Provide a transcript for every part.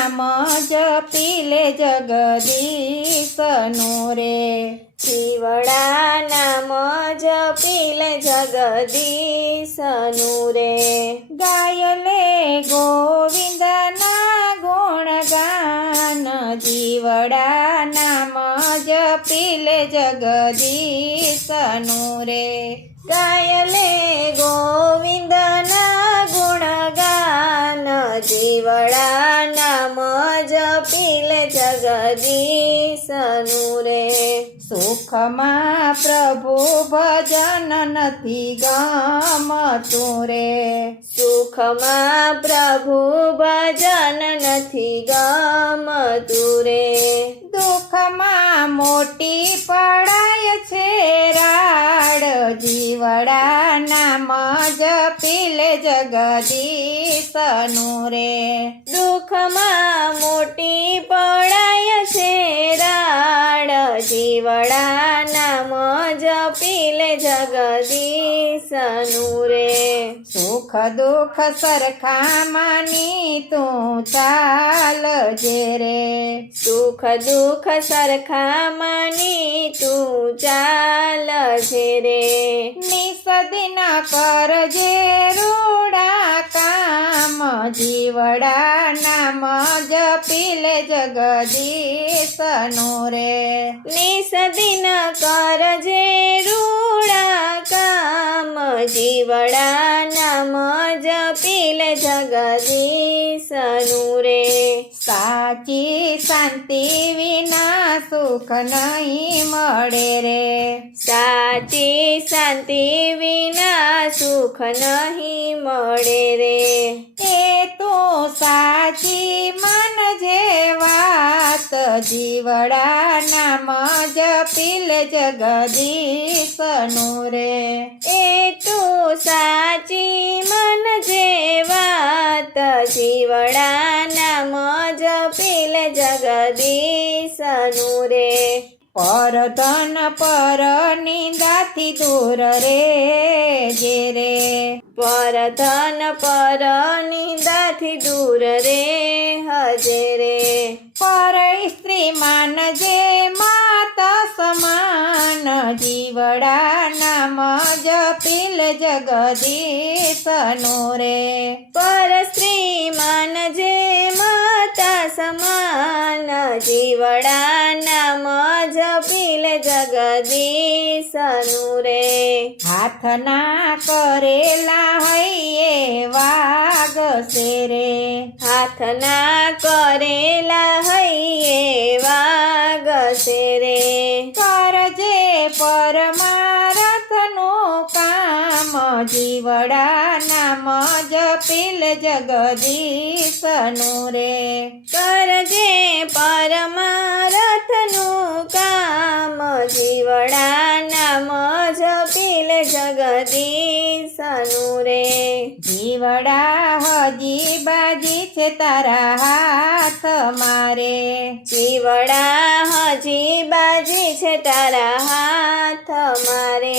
નામ જપી લે જગદીશનું રે જીવડા નામ જપી લે જગદીશનું રે ગાય લે ગોવિંદના ગુણગાન જીવડા નામ જપી લે જગદીશનું રે ગાય લે ગોવિંદના ગુણગાન જીવડા નામ જપી લે જગદીશનું રે સુખમાં પ્રભુ ભજન નથી ગમતું રે સુખમાં પ્રભુ ભજન નથી ગમતું રે દુઃખમાં મોટી પડાય છે રાડ જીવડા નામ જપી લે જગદીશનું રે દુઃખમાં મોટી પડાય છે રાડ જીવડા નામ જપી લે જગદીશનું રે સુખ દુઃખ સરખામણી તું ચાલજે રે સુખ દુઃખ સરખામણી તું ચાલજે રે નિસદિન કરજે રૂડા કામ જીવડા નામ જપી લે જગદીશનું રે નિસદિન કરજે રૂડા કામ જીવડા નામ જપી લે જગદીશનું રે સાચી શાંતિ વિના સુખ નહીં મળે રે સાચી શાંતિ વિના સુખ નહીં મળે રે એ તો સાચી માનજે વાત જીવડા નામ જપી લે જગદીશનું રે એ તો સાચી મનજે વાત જીવડા નામ જપી લે જગદીશનું રે પરધન પર નિંદાથી દૂર રે જે રે પરધન પર નિંદાથી દૂર રે હજે રે પર સ્ત્રી માનજે માતા સમાન જીવડા નામ જપી લે જગદીશનું રે પર સ્ત્રી માનજે માતા સમાન જીવડા નામ જપી લે જગદીશનું રે હાથના કરેલા હૈયે વાગશે રે હાથના કરેલા હૈયે વાગશે રે કરજે પરમારથનું કામ જીવડા નામ જપી લે જગદીશનું રે કરજે પરમારથનું કામ જીવડા નામ જપી લે જગદીશનું રે જીવડા હજી બાજી છે તારા હાથ મારે જીવડા હજી બાજી છે તારા હાથ મારે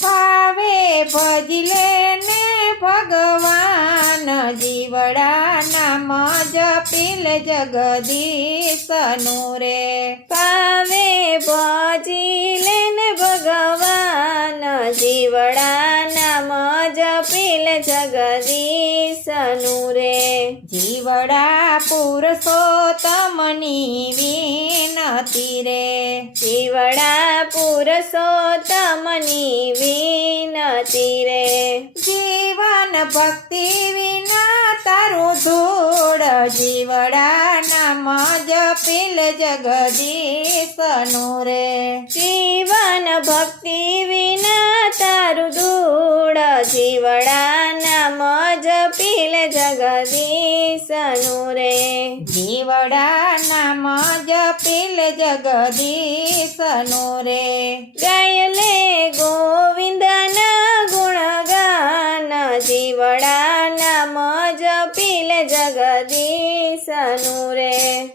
ભાવે ભજી લે ને ભગવાન જીવડા નામ જપી લે જગદીશનું રે ભાવે ભજી લે ને ભગવાન જીવડા નામ જપી લે જગદીશનું રે જીવડા પુરુષોત્તમની વિનતી રે જીવડા પુરુષોત્તમની વિનતી રે જીવન ભક્તિ વિના તારું ધૂળ જીવડા નામ જપી લે જગદીશનું રે જીવન ભક્તિ વિના તારું ધૂળ જીવડા નામ જપી લે જગદીશનું રે જીવડા નામ જપી લે જગદીશનું રે ગાય લે ગોવિંદના ગુણગાન જીવડા નામ જપી લે જગદીશનું રે